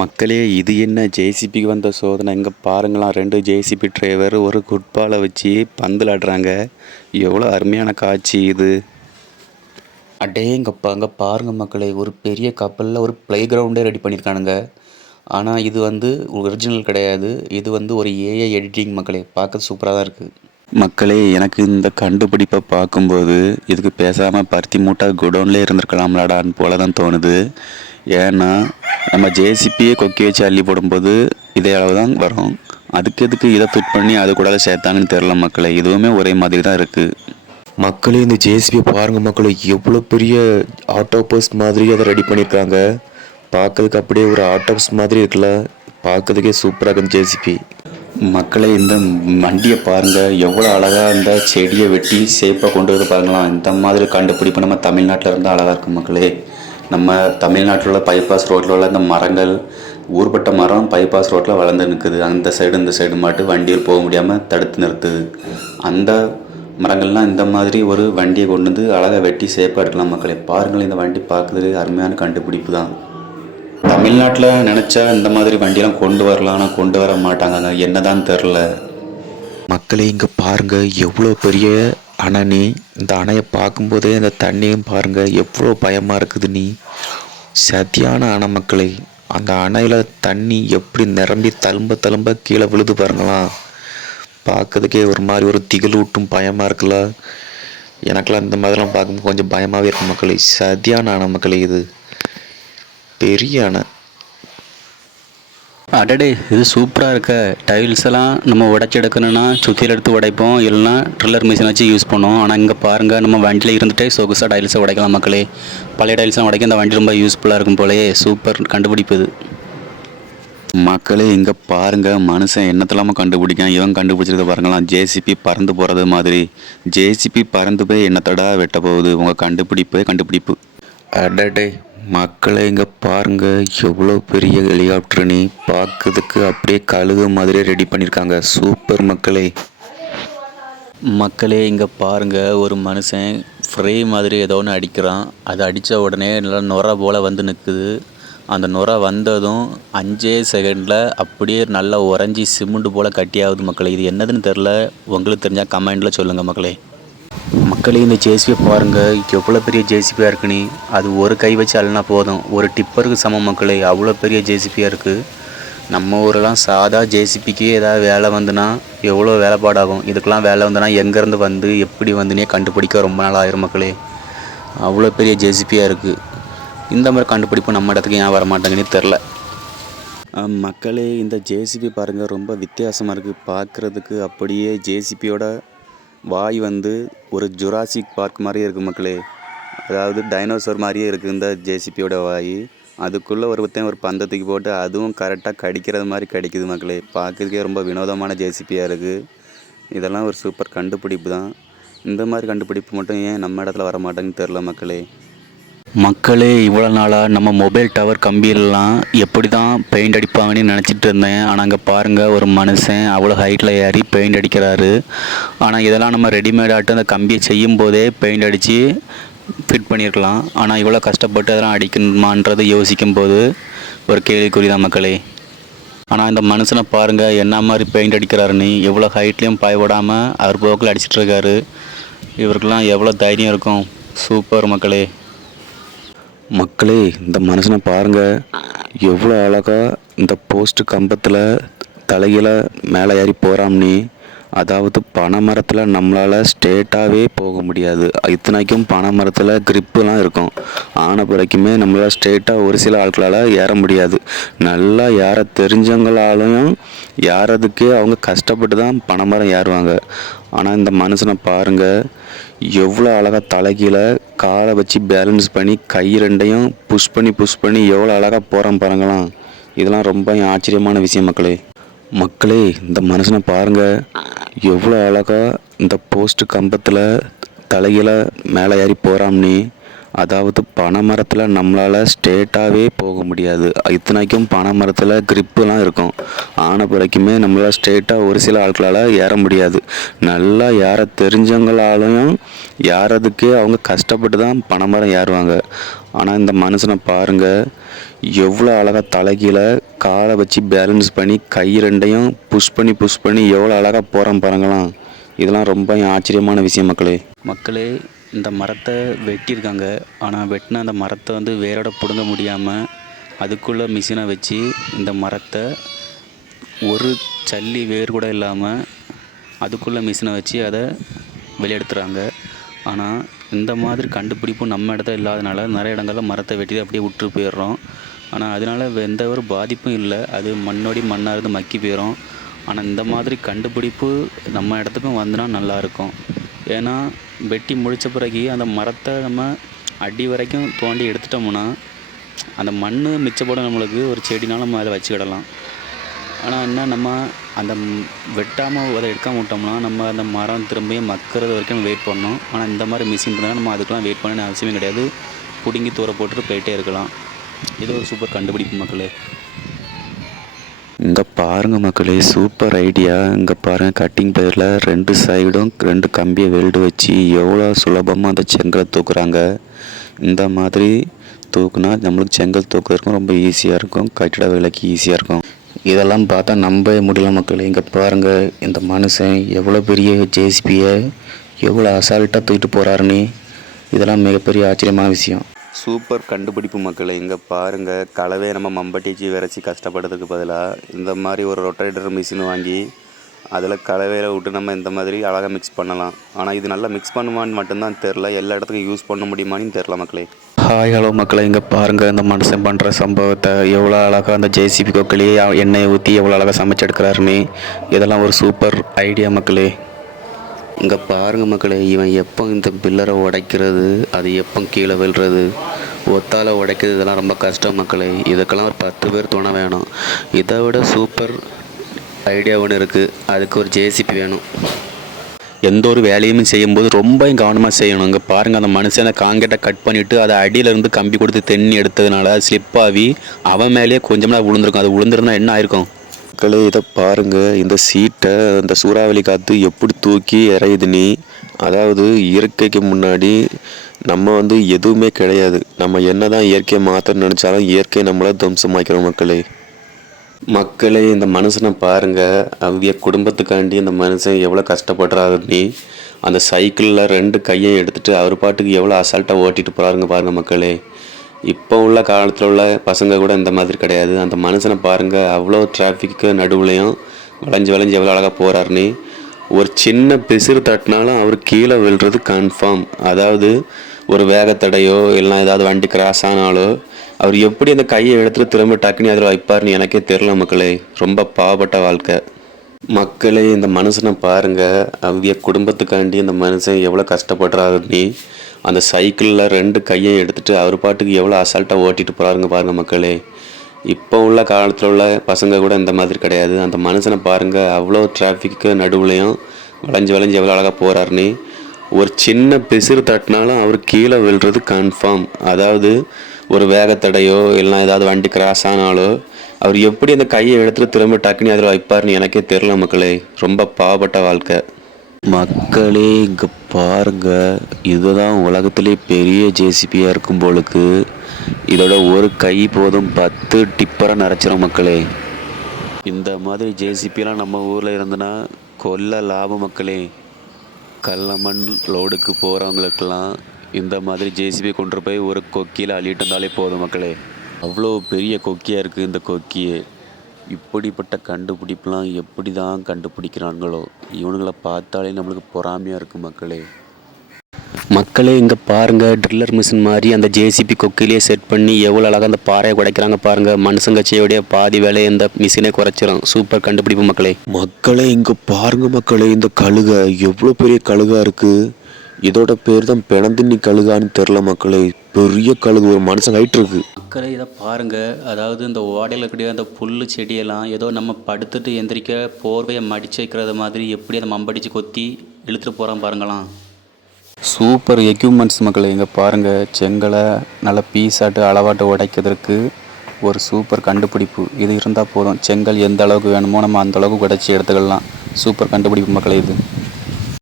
மக்களே, இது என்ன ஜேசிபிக்கு வந்த சோதனை? இங்கே பாருங்களாம், 2 ஜேசிபி டிரைவர் ஒரு குட்பாலை வச்சு பந்துலாடுறாங்க. எவ்வளோ அருமையான காட்சி இது! அடேங்கப்பா, அங்கே பாருங்க மக்களே, ஒரு பெரிய கப்பலில் ஒரு ப்ளே கிரவுண்டே ரெடி பண்ணியிருக்கானுங்க. ஆனால் இது ஒரிஜினல் கிடையாது. இது ஒரு ஏஐ எடிட்டிங் மக்களே. பார்க்க சூப்பராக தான் இருக்குது. மக்களே, எனக்கு இந்த கண்டுபிடிப்பை பார்க்கும்போது இதுக்கு பேசாமல் பருத்தி மூட்டை குடோன்லேயே இருந்திருக்கலாம்லாடான்னு போல தான் தோணுது. ஏன்னா நம்ம ஜேசிபியே கொக்கி வச்சு அள்ளி போடும்போது இதே அளவு தான் வரும். அதுக்கு எதுக்கு இதை ஃபிட் பண்ணி அது கூட சேர்த்தாங்கன்னு தெரில மக்களே. இதுவுமே ஒரே மாதிரி தான் இருக்குது. மக்களே, இந்த ஜேசிபி பாருங்க மக்களே, எவ்வளோ பெரிய ஆட்டோபஸ் மாதிரி அதை ரெடி பண்ணியிருக்காங்க. பார்க்கறதுக்கு அப்படியே ஒரு ஆட்டோபஸ் மாதிரி இருக்குல்ல, பார்க்கறதுக்கே சூப்பராக இருக்குது ஜேசிபி. மக்களே, இந்த வண்டியை பாருங்கள், எவ்வளோ அழகாக இந்த செடியை வெட்டி சேப்பாக கொண்டு வந்து பாருங்களாம். இந்த மாதிரி கண்டுபிடிப்பு நம்ம தமிழ்நாட்டில் இருந்தால் அழகாக இருக்கும் மக்களே. நம்ம தமிழ்நாட்டில் உள்ள பைபாஸ் ரோட்டில் உள்ள இந்த மரங்கள், ஊர்பட்ட மரம் பைபாஸ் ரோட்டில் வளர்ந்து நிற்குது. அந்த சைடு இந்த சைடு மாட்டு வண்டியில் போக முடியாமல் தடுத்து நிறுத்துது. அந்த மரங்கள்லாம் இந்த மாதிரி ஒரு வண்டியை கொண்டு வந்து அழகாக வெட்டி சேப்பாக எடுக்கலாம் மக்களே. பாருங்கள், இந்த வண்டி பார்க்குறது அருமையான கண்டுபிடிப்பு தான். தமிழ்நாட்டில் நினச்சா இந்த மாதிரி வண்டியெல்லாம் கொண்டு வரலாம், ஆனால் கொண்டு வர மாட்டாங்க. என்னதான் தெரில. மக்களே, இங்கே பாருங்கள், எவ்வளோ பெரிய அணை. நீ இந்த அணையை பார்க்கும்போதே இந்த தண்ணியும் பாருங்கள் எவ்வளோ பயமாக இருக்குது. நீ சத்தியான அணை மக்களே. அந்த அணையில் தண்ணி எப்படி நிரம்பி தழும்ப தழும்ப கீழே விழுது பாருங்களாம். பார்க்கறதுக்கே ஒரு மாதிரி ஒரு திகிலூட்டும் பயமாக இருக்குல்ல. எனக்கெல்லாம் இந்த மாதிரிலாம் பார்க்கும்போது கொஞ்சம் பயமாகவே இருக்கும் மக்களே. சத்தியான அணை மக்களே, இது பெரிய அணை. அடடே, இது சூப்பராக இருக்க. டைல்ஸ் எல்லாம் நம்ம உடைச்சி எடுக்கணும்னா சுற்றியில் எடுத்து உடைப்போம், இல்லைனா ட்ரில்லர் மிஷின் வச்சு யூஸ் பண்ணுவோம். ஆனால் இங்கே பாருங்கள், நம்ம வண்டியில் இருந்துகிட்டே சொகுசாக டைல்ஸை உடைக்கலாம் மக்களே. பழைய டைல்ஸ்லாம் உடைக்க இந்த வண்டி ரொம்ப யூஸ்ஃபுல்லாக இருக்கும் போலயே. சூப்பர் கண்டுபிடிப்பு இது மக்களே. இங்கே பாருங்கள், மனுஷன் என்னத்தெல்லாமல் கண்டுபிடிக்கான். இவன் கண்டுபிடிச்சிருக்க பாருங்களாம், ஜேசிபி பறந்து போகிறது மாதிரி. ஜேசிபி பறந்து போய் என்னத்தடா வெட்ட போகுது. உங்கள் கண்டுபிடிப்பு. அடடே மக்களை, இங்கே பாருங்க, எவ்வளோ பெரிய ஹெலிகாப்டர். நீ பார்க்கறதுக்கு அப்படியே கழுகு மாதிரியே ரெடி பண்ணியிருக்காங்க. சூப்பர் மக்களே. மக்களே, இங்கே பாருங்கள், ஒரு மனுஷன் ஃப்ரே மாதிரி ஏதோ ஒன்று அடிக்கிறான். அதை அடித்த உடனே நல்லா நுரை போல் வந்து நிற்குது. அந்த நுரை வந்ததும் 5 செகண்டில் அப்படியே நல்லா உறைஞ்சி சிமெண்ட் போல் கட்டியாகுது மக்களே. இது என்னதுன்னு தெரில. உங்களுக்கு தெரிஞ்சால் கமெண்டில் சொல்லுங்கள் மக்களே. மக்களே, இந்த ஜேசிபியை பாருங்கள், எவ்வளோ பெரிய ஜேசிபியாக இருக்குன்னு. அது ஒரு கை வச்சு அள்ளினா போதும், ஒரு டிப்பருக்கு சமம் மக்களே. அவ்வளோ பெரிய ஜேசிபியாக இருக்குது. நம்ம ஊரெலாம் சாதா ஜேசிபிக்கு ஏதாவது வேலை வந்துன்னா எவ்வளோ வேலைப்பாடாகும். இதுக்கெலாம் வேலை வந்துன்னா எங்கேருந்து வந்து எப்படி வந்துனே கண்டுபிடிக்க ரொம்ப நாள் ஆயிரும் மக்களே. அவ்வளோ பெரிய ஜேசிபியாக இருக்குது. இந்த மாதிரி கண்டுபிடிப்பு நம்ம இடத்துக்கு ஏன் வர மாட்டாங்கன்னு தெரில. மக்களே, இந்த ஜேசிபி பாருங்கள், ரொம்ப வித்தியாசமாக இருக்குது பார்க்குறதுக்கு. அப்படியே ஜேசிபியோட வாய் ஒரு ஜுராசிக் பார்க் மாதிரியே இருக்குது மக்களே. அதாவது டைனோசர் மாதிரியே இருக்குது இந்த ஜேசிபியோட வாய். அதுக்குள்ளே ஒருத்தன் ஒரு பந்தத்துக்கு போட்டு அதுவும் கரெக்டாக கடிக்கிறது மாதிரி கடிக்குது மக்களே. பார்க்குறதுக்கே ரொம்ப வினோதமான ஜேசிபியாக இருக்குது. இதெல்லாம் ஒரு சூப்பர் கண்டுபிடிப்பு தான். இந்த மாதிரி கண்டுபிடிப்பு மட்டும் ஏன் நம்ம இடத்துல வர மாட்டேங்குன்னு தெரில மக்களே. மக்களே, இவ்வளோ நாளாக நம்ம மொபைல் டவர் கம்பியிலலாம் எப்படி தான் பெயிண்ட் அடிப்பாங்கன்னு நினச்சிட்டு இருந்தேன். ஆனால் அங்கே பாருங்கள், ஒரு மனுஷன் அவ்வளோ ஹைட்டில் ஏறி பெயிண்ட் அடிக்கிறாரு. ஆனால் இதெல்லாம் நம்ம ரெடிமேடாட்டு அந்த கம்பியை செய்யும் போதே பெயிண்ட் அடித்து ஃபிட் பண்ணியிருக்கலாம். ஆனால் இவ்வளோ கஷ்டப்பட்டு அதெல்லாம் அடிக்கணுமான்றதை யோசிக்கும் போது ஒரு கேள்விக்குறி தான் மக்களே. ஆனால் இந்த மனுஷனை பாருங்கள், என்ன மாதிரி பெயிண்ட் அடிக்கிறாருன்னு. எவ்வளோ ஹைட்லேயும் பயப்படாமல் அவர் போக்கில் அடிச்சிட்ருக்காரு. இவருக்கெல்லாம் எவ்வளோ தைரியம் இருக்கும். சூப்பர் மக்களே. மக்களே, இந்த மனுஷனை பாருங்கள், எவ்வளோ அழகாக இந்த போஸ்ட்டு கம்பத்தில் தலையில் மேலே ஏறி போகிறாம்னி. அதாவது பனைமரத்தில் நம்மளால் ஸ்ட்ரெயிட்டாகவே போக முடியாது. இத்தனைக்கும் பனைமரத்தில் கிரிப்புலாம் இருக்கும். ஆன பிறகுமே நம்மளால் ஸ்ட்ரெயிட்டாக ஒரு சில ஆட்களால் ஏற முடியாது. நல்லா ஏற தெரிஞ்சவங்களாலையும் ஏறதுக்கு அவங்க கஷ்டப்பட்டு தான் பனைமரம் ஏறுவாங்க. ஆனால் இந்த மனுஷனை பாருங்கள், எவ்வளோ அழகாக தலைகீழ காலை வச்சு பேலன்ஸ் பண்ணி கை ரெண்டையும் புஷ் பண்ணி எவ்வளோ அழகாக போகிறான் பாருங்களாம். இதெல்லாம் ரொம்ப ஆச்சரியமான விஷயம் மக்களே. மக்களே, இந்த மனுஷனை பாருங்கள், எவ்வளோ அழகாக இந்த போஸ்ட்டு கம்பத்தில் தலைகீழ மேலே ஏறி போகிறாம்னி. அதாவது பனைமரத்தில் நம்மளால் ஸ்ட்ரெயிட்டாகவே போக முடியாது. இத்தனைக்கும் பனைமரத்தில் கிரிப்புலாம் இருக்கும். ஆன பிறகுமே நம்மளால் ஸ்ட்ரெயிட்டாக ஒரு சில ஆட்களால் ஏற முடியாது. நல்லா ஏற தெரிஞ்சவங்களாலையும் ஏறதுக்கு அவங்க கஷ்டப்பட்டு தான் பனைமரம் ஏறுவாங்க. ஆனால் இந்த மனுஷனை பாருங்கள், எவ்வளோ அழகாக தலைகீழ காலை வச்சு பேலன்ஸ் பண்ணி கை ரெண்டையும் புஷ் பண்ணி எவ்வளோ அழகாக போகிறான் பாருங்களாம். இதெல்லாம் ரொம்ப ஆச்சரியமான விஷயம் மக்களே. மக்களே, இந்த மரத்தை வெட்டியிருக்காங்க. ஆனால் வெட்டின அந்த மரத்தை வந்து வேரோட பிடுங்க முடியாமல் அதுக்குள்ளே மிஷினை வச்சு இந்த மரத்தை ஒரு சல்லி வேர் கூட இல்லாமல் அதுக்குள்ளே மிஷினை வச்சு அதை வெளியெடுத்துறாங்க. ஆனால் இந்த மாதிரி கண்டுபிடிப்பும் நம்ம இடத்துல இல்லாதனால நிறைய இடங்களில் மரத்தை வெட்டி அப்படியே விட்டு போயிடுறோம். ஆனால் அதனால் எந்த ஒரு பாதிப்பும் இல்லை, அது மண்ணோடி மண்ணாக இருந்து மக்கி போயிடும். ஆனால் இந்த மாதிரி கண்டுபிடிப்பு நம்ம இடத்துக்கும் வந்துனா நல்லாயிருக்கும். ஏன்னா வெட்டி முடித்த பிறகு அந்த மரத்தை நம்ம அடி வரைக்கும் தோண்டி எடுத்துட்டோம்னா அந்த மண் மிச்சப்படும், நம்மளுக்கு ஒரு செடினாலும் நம்ம அதை வச்சுக்கிடலாம். ஆனால் என்ன, நம்ம அந்த வெட்டாமல் அதை எடுக்காமல் விட்டோம்னா நம்ம அந்த மரம் திரும்பியும் மக்கிறது வரைக்கும் வெயிட் பண்ணணும். ஆனால் இந்த மாதிரி மிஷின் இருந்தால் நம்ம அதுக்கெலாம் வெயிட் பண்ண அவசியமே கிடையாது, பிடுங்கி தூர போட்டுட்டு போயிட்டே இருக்கலாம். இது ஒரு சூப்பர் கண்டுபிடிப்பு மக்களே. இங்கே பாருங்கள் மக்களே, சூப்பர் ஐடியா. இங்கே பாருங்கள், கட்டிங் பிளேயரில் 2 சைடும் 2 கம்பியை வெல்டு வச்சு எவ்வளோ சுலபமாக அந்த செங்கலை தூக்குறாங்க. இந்த மாதிரி தூக்குனா நம்மளுக்கு செங்கல் தூக்குறதுக்கும் ரொம்ப ஈஸியாக இருக்கும், கட்டிட வேலைக்கு ஈஸியாக இருக்கும். இதெல்லாம் பார்த்தா நம்பவே முடியல மக்களே. இங்கே பாருங்கள், இந்த மனுஷன் எவ்வளோ பெரிய ஜேசிபியை எவ்வளோ அசால்ட்டாக தூக்கிட்டு போகிறாருன்னு. இதெல்லாம் மிகப்பெரிய ஆச்சரியமான விஷயம். சூப்பர் கண்டுபிடிப்பு மக்களே. இங்கே பாருங்கள், கலவையை நம்ம மம்பட்டிச்சு விரைச்சி கஷ்டப்படுறதுக்கு பதிலாக இந்த மாதிரி ஒரு ரொட்டேட்டர் மிஷின் வாங்கி அதில் கலவையில் விட்டு நம்ம இந்த மாதிரி அழகாக மிக்ஸ் பண்ணலாம். ஆனால் இது நல்லா மிக்ஸ் பண்ணுவான்னு மட்டும்தான் தெரில, எல்லா இடத்துக்கும் யூஸ் பண்ண முடியுமான்னு தெரில மக்களே. ஹாய் ஹலோ மக்களை, இங்கே பாருங்கள், இந்த மனுஷன் பண்ணுற சம்பவத்தை எவ்வளோ அழகாக அந்த ஜேசிபி கொக்கிலேயே எண்ணெயை ஊற்றி எவ்வளோ அழகாக சமைச்சு எடுக்கிறாருன்னு. இதெல்லாம் ஒரு சூப்பர் ஐடியா மக்களே. இங்கே பாருங்கள் மக்களே, இவன் எப்போ இந்த பில்லரை உடைக்கிறது, அது எப்போ கீழே விழுறது, ஒத்தால் உடைக்கிறது, இதெல்லாம் ரொம்ப கஷ்டம் மக்களே. இதுக்கெல்லாம் ஒரு 10 பேர் துணை வேணும். இதை விட சூப்பர் ஐடியா ஒன்று இருக்குது, அதுக்கு ஒரு ஜேசிபி வேணும். எந்த ஒரு வேலையுமே செய்யும்போது ரொம்ப கவனமாக செய்யணும். இங்கே பாருங்கள், அந்த மனுஷனை காங்கிரீட்டை கட் பண்ணிவிட்டு அதை அடியிலேருந்து கம்பி கொடுத்து தென்னி எடுத்ததுனால ஸ்லிப்பாகி அவன் மேலேயே கொஞ்சமாக விழுந்திருக்கும். அது விழுந்திருந்தால் என்ன ஆயிருக்கும் மக்களே? இதை பாருங்கள், இந்த சீட்டை அந்த சூறாவளி காற்று எப்படி தூக்கி இறையுதுன்னு. அதாவது இயற்கைக்கு முன்னாடி நம்ம எதுவுமே கிடையாது. நம்ம என்ன தான் இயற்கையை மாற்றணும்னு நினச்சாலும் இயற்கை நம்மளை துவம்சமாக்கிறோம் மக்களே. இந்த மனுஷனை பாருங்கள், அவங்க குடும்பத்துக்காண்டி அந்த மனுஷன் எவ்வளோ கஷ்டப்படுறாருன்னு. அந்த சைக்கிளில் 2 கையை எடுத்துகிட்டு அவர் பாட்டுக்கு எவ்வளோ அசால்ட்டாக ஓட்டிகிட்டு பாருங்கள் மக்களே. இப்போ உள்ள காலத்தில் உள்ள பசங்க கூட இந்த மாதிரி கிடையாது. அந்த மனுஷனை பாருங்கள், அவ்வளோ டிராஃபிக்கு நடுவுலையும் வளைஞ்சு எவ்வளோ அழகாக போகிறாருன்னு. ஒரு சின்ன பிசிறு தட்டினாலும் அவர் கீழே விழுறது கன்ஃபார்ம். அதாவது ஒரு வேகத்தடையோ இல்லைனா ஏதாவது வண்டி கிராஸ் ஆனாலோ அவர் எப்படி அந்த கையை எடுத்துகிட்டு திரும்ப டக்குனி அதில் வைப்பார்னு எனக்கே தெரில மக்களே. ரொம்ப பாவப்பட்ட வாழ்க்கை மக்களே. இந்த மனுஷனை பாருங்கள், அவங்க குடும்பத்துக்காண்டி அந்த மனுஷன் எவ்வளோ கஷ்டப்படுறாருன்னு. அந்த சைக்கிளில் 2 கையை எடுத்துகிட்டு அவர் பாட்டுக்கு எவ்வளோ அசால்ட்டாக ஓட்டிகிட்டு பாருங்கள் மக்களே. இப்போ உள்ள காலத்தில் உள்ள பசங்க கூட இந்த மாதிரி கிடையாது. அந்த மனுஷனை பாருங்கள், அவ்வளோ டிராஃபிக்கு நடுவுலையும் வளைஞ்சு எவ்வளோ அழகாக போகிறாருன்னு. ஒரு சின்ன பிசிறு தட்டினாலும் அவர் கீழே விழுறது கன்ஃபார்ம். அதாவது ஒரு வேகத்தடையோ இல்லைனா ஏதாவது வண்டி கிராஸ் ஆனாலோ அவர் எப்படி அந்த கையை எடுத்துகிட்டு திரும்ப டக்குனி அதில் வைப்பார்னு எனக்கே தெரில மக்களே. ரொம்ப பாவப்பட்ட வாழ்க்கை மக்களே. இங்கே பாருங்க, இதுதான் உலகத்திலே பெரிய ஜேசிபியாக இருக்கும் போலுக்கு. இதோட ஒரு கை போதும் 10 டிப்பரை நிறச்சிரும் மக்களே. இந்த மாதிரி ஜேசிபிலாம் நம்ம ஊரில் இருந்துன்னா கொல்ல லாபம் மக்களே. கல்லமண் லோடுக்கு போகிறவங்களுக்கெல்லாம் இந்த மாதிரி ஜேசிபி கொண்டு போய் ஒரு கொக்கியில் அள்ளிட்டு வந்தாலே போதும் மக்களே. அவ்வளோ பெரிய கொக்கியாக இருக்குது இந்த கொக்கியே. இப்படிப்பட்ட கண்டுபிடிப்புலாம் எப்படி தான் கண்டுபிடிக்கிறாங்களோ, இவனுங்களை பார்த்தாலே நம்மளுக்கு பொறாமையாக இருக்குது மக்களே. இங்கே பாருங்கள், ட்ரில்லர் மிஷின் மாதிரி அந்த ஜேசிபி கொக்கிலேயே செட் பண்ணி எவ்வளோ அழகாக அந்த பாறையை குடைக்கிறாங்க பாருங்கள். மனுஷங்கச்சியோடைய பாதி வேலையை இந்த மிஷினை குறைச்சிடும். சூப்பர் கண்டுபிடிப்பு மக்களே. இங்கே பாருங்கள் மக்களே, இந்த கழுகை எவ்வளோ பெரிய கழுகாக இருக்குது. இதோட பேர் தான் பிணந்தின்னி கழுகான்னு தெரில மக்களே. பெரிய கழுகு, ஒரு மனுஷன் ஹைட் இருக்கு மக்களே. இதை பாருங்கள், அதாவது இந்த ஓடையில் இருக்கக்கூடிய அந்த புல் செடியெல்லாம் ஏதோ நம்ம படுத்துட்டு எந்திரிக்க போர்வையை மடித்து வைக்கிறது மாதிரி எப்படி அதை மம்படிச்சு கொத்தி இழுத்துட்டு போகிறான் பாருங்களாம். சூப்பர் எக்யூப்மெண்ட்ஸ் மக்களே. இங்கே பாருங்கள், செங்கலை நல்லா பீஸாட்டு அளவாட்டு உடைக்கிறதுக்கு ஒரு சூப்பர் கண்டுபிடிப்பு. இது இருந்தால் போதும், செங்கல் எந்த அளவுக்கு வேணுமோ நம்ம அந்த அளவுக்கு உடைச்சி எடுத்துக்கலாம். சூப்பர் கண்டுபிடிப்பு மக்களே இது.